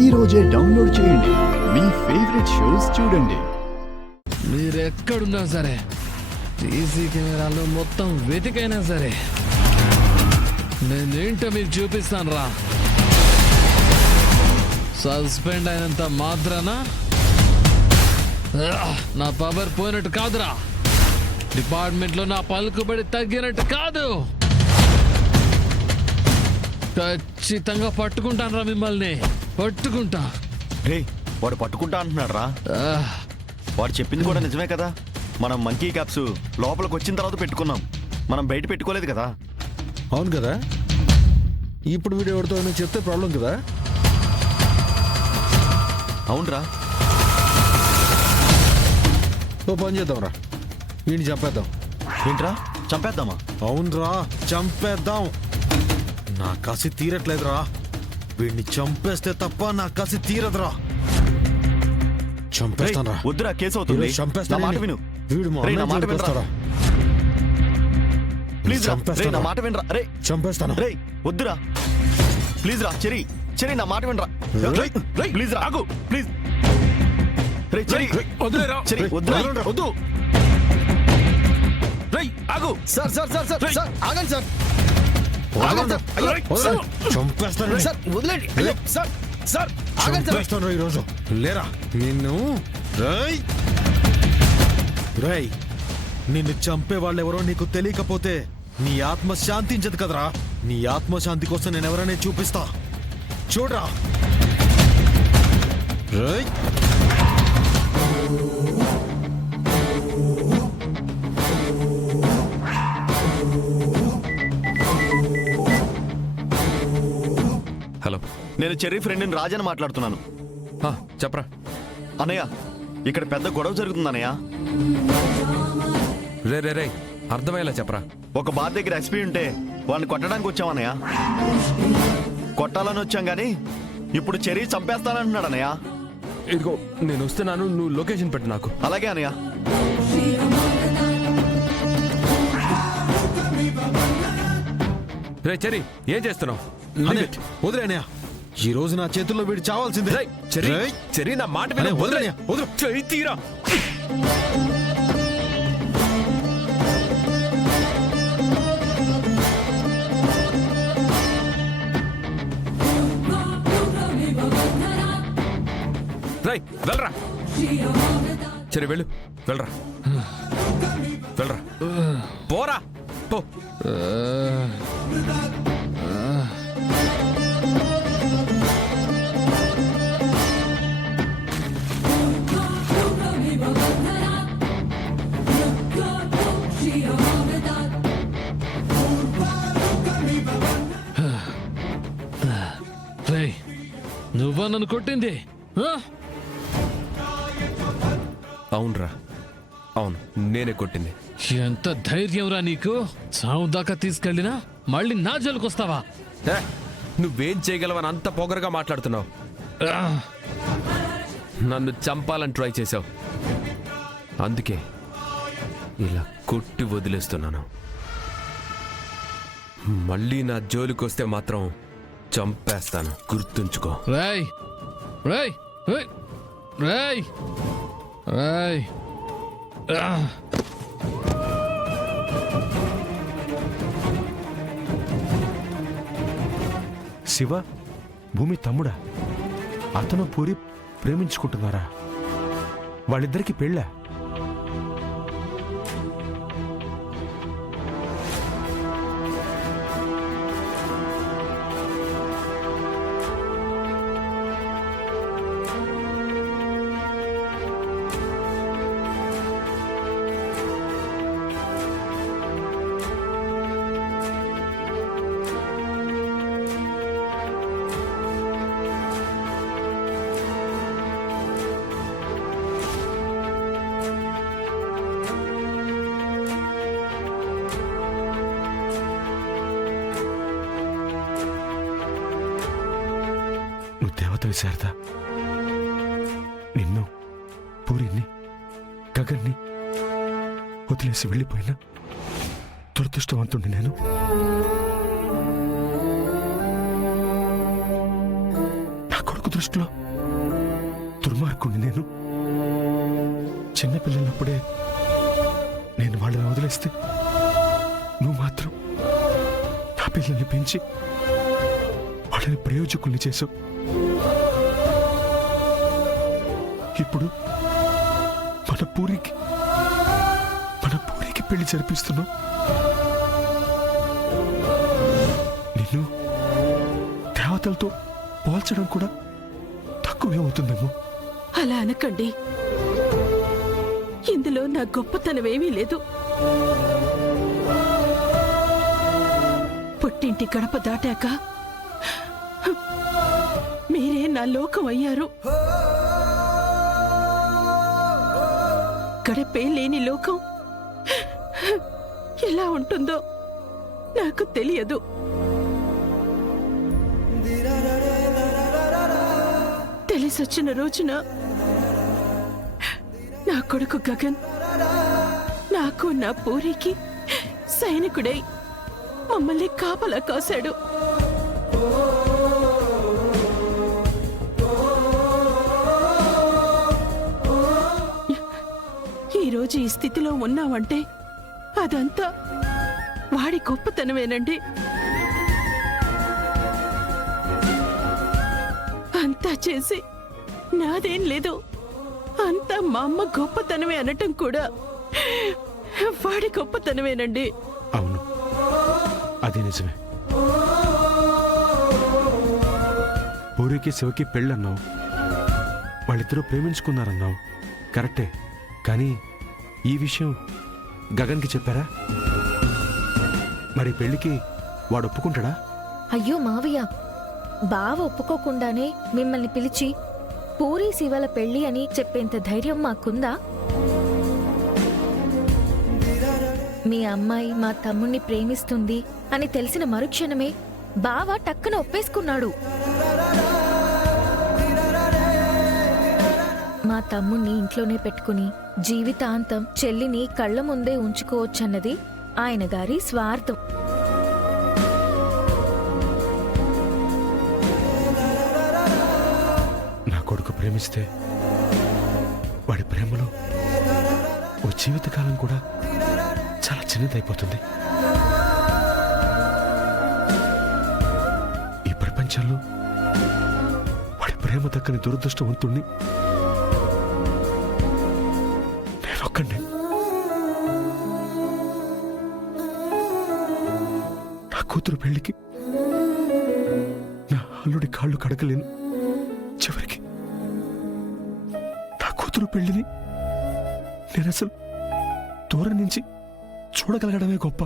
ఈ రోజే డౌన్లోడ్ చేయండి. మీ ఫేవరెట్ షోస్ చూడండి. మీరెక్కడున్నా సరే, సీసీ కెమెరాలో మొత్తం వెతికైనా సరే నేనేంటో మీకు చూపిస్తాను రా. సస్పెండ్ అయినంత మాత్రాన నా పవర్ పోయినట్టు కాదురా. డిపార్ట్మెంట్ లో నా పలుకుబడి తగ్గినట్టు కాదు. ఖచ్చితంగా పట్టుకుంటాను రా మిమ్మల్ని. పట్టుకుంటా. రే వాడు పట్టుకుంటా అంటున్నాడు రా. వాడు చెప్పింది కూడా నిజమే కదా. మనం మంకీ క్యాప్స్ లోపలికి వచ్చిన తర్వాత పెట్టుకున్నాం, మనం బయట పెట్టుకోలేదు కదా. అవును కదా. ఇప్పుడు వీడియో ఎవరితో చెప్తే ప్రాబ్లం కదా. అవునరా. ఓ పని చేద్దాంరా, వీడిని చంపేద్దాం. ఏంట్రా చంపేద్దామా? అవునరా, చంపేద్దాం. నా కసి తీరట్లేదురా. వీడిని చంపేస్తే తప్ప నా కసి తీరదురా. చంపేస్తానరా. వద్దురా, కేసు అవుతుంది. నా మాట విను. వీడు మా రేయ్, నా మాట అన్నయ్య వినరా. వస్తాడా? ప్లీజ్ రా, రేయ్, చంపేస్తాను. నా మాట వినరా. రే చంపేస్తాను. రేయ్ వద్దురా, ప్లీజ్ రా. చెరి చెరి నా మాట వినరా. ప్లీజ్ రా, ఆగు ప్లీజ్. రే చెరి వదిలేరా. చెరి వద్దురా. వద్దు. రేయ్ ఆగు. Sir sir sir sir sir ఆగండి సార్. ఆగండి సార్. అయ్యో, వదలండి. సార్. చంపేస్తాను. సార్ వదిలేండి. అయ్యో, సార్ సార్ ఆగండి సార్. చంపేస్తాను ఈరోజు. లేరా నిన్ను. రేయ్ రేయ్, నిన్ను చంపే వాళ్ళెవరో నీకు తెలియకపోతే నీ ఆత్మ శాంతించదు కదరా. నీ ఆత్మశాంతి కోసం నేను ఎవరైనా చూపిస్తా, చూడరా. రేయ్ హలో, నేను చెర్రీ ఫ్రెండ్ని రాజని మాట్లాడుతున్నాను. చెప్పరా. అనయ్య, ఇక్కడ పెద్ద గొడవ జరుగుతుంది అనయ్య. రే రే రే అర్థమయ్యేలా చెప్పరా. ఒక బార్ దగ్గర ఎస్పీ ఉంటే వాడిని కొట్టడానికి వచ్చామన్నయ్య. కొట్టాలని వచ్చాం గాని ఇప్పుడు చెర్రీ చంపేస్తానంటున్నాడు అనయ్య. ఇదిగో నేను వస్తున్నాను, నువ్వు లొకేషన్ పెట్టు నాకు. అలాగే అనయ్య. రే చెరి, ఏం చేస్తున్నావు? వదిలేనయా, ఈ రోజు నా చేతుల్లో వీడు చావాల్సిందే. రేయ్, చెరి నా మాట అనే వదిలేనయా, వదిలే. చెయ్యి తీరా. రేయ్ వెళ్ళరా. చెరి వెళ్ళు, వెళ్ళరా వెళ్ళరా. పోరా పో. రేయ్, నువ్వా నన్ను కొట్టింది? అవునరా, అవును నేనే కొట్టింది. ఎంత ధైర్యంరా నీకు? చావు దాకా తీసుకెళ్ళినా మళ్ళీ నా జోలికొస్తావా? నువ్వేం చేయగలవని అంత పొగరుగా మాట్లాడుతున్నావు. నన్ను చంపాలని ట్రై చేశావు, అందుకే ఇలా కొట్టి వదిలేస్తున్నాను. మళ్ళీ నా జోలికొస్తే మాత్రం చంపేస్తాను, గుర్తుంచుకో. రేయ్ రేయ్ రేయ్ రేయ్ రేయ్. శివ, భూమి తమ్ముడా? అతను పూరి ప్రేమించుకుంటున్నారా? వాళ్ళిద్దరికి పెళ్ళా? నువ్వు దేవతవి శారద. నిన్ను, పూరిని, గగన్ని వదిలేసి వెళ్ళిపోయినా దురదృష్టవంతుణ్ణి నేను. నా కొడుకు దృష్టిలో దుర్మార్గుణ్ణి నేను. చిన్నపిల్లలప్పుడే నేను వాళ్ళని వదిలేస్తే నువ్వు మాత్రం నా పిల్లల్ని పెంచి వాళ్ళని ప్రయోజకుల్ని చేశావు. ఇప్పుడు మన పూరికి పెళ్లి జరిపిస్తున్నావు. నిన్ను దేవతలతో పోల్చడం కూడా తక్కువే అవుతుందేమో. అలా అనకండి. ఇందులో నా గొప్పతనమేమీ లేదు. పుట్టింటి గడప దాటాక మీరే నా లోకం అయ్యారు. గడపే లేని లోకం ఎలా ఉంటుందో నాకు తెలియదు. తెలిసొచ్చిన రోజున నా కొడుకు గగన్ నాకు నా పూరికి సైనికుడై మమ్మల్ని కాపలా కాశాడు. ఈరోజు ఈ స్థితిలో ఉన్నామంటే అదంతా వాడి గొప్పతనమేనండి. అంతా చేసి నాదేం లేదు, అంతా మా అమ్మ గొప్పతనమే అనటం కూడా వాడి గొప్పతనమేనండి. అవును, అది నిజమే. పూరికి శివకి పెళ్ళన్నావు, వాళ్ళిద్దరూ ప్రేమించుకున్నారన్నావు, కరెక్టే. కానీ ఈ విషయం గగన్కి చెప్పారా? మరి పెళ్లికి వాడు ఒప్పుకుంటాడా? అయ్యో మావయ్య, బావ ఒప్పుకోకుండానే మిమ్మల్ని పిలిచి పూరి శివల పెళ్లి అని చెప్పేంత ధైర్యం మాకుందా? మీ అమ్మాయి మా తమ్ముణ్ణి ప్రేమిస్తుంది అని తెలిసిన మరుక్షణమే బావ టక్కున ఒప్పేసుకున్నాడు. మా తమ్ముణ్ణి ఇంట్లోనే పెట్టుకుని జీవితాంతం చెల్లిని కళ్ళ ముందే ఉంచుకోవచ్చన్నది ఆయన గారి స్వార్థం. నా కొడుకు ప్రేమిస్తే వాడి ప్రేమలో ఓ జీవితకాలం కూడా చాలా చిన్నదైపోతుంది. ఈ ప్రపంచంలో వాడి ప్రేమ దక్కని దురదృష్టవంతుణ్ణి నేనొక్కడే. నా కూతురు పెళ్లికి నా అల్లుడి కాళ్ళు కడగలేను. చివరికి నా కూతురు పెళ్లిని నేను అసలు దూరం నుంచి చూడగలగడమే గొప్ప.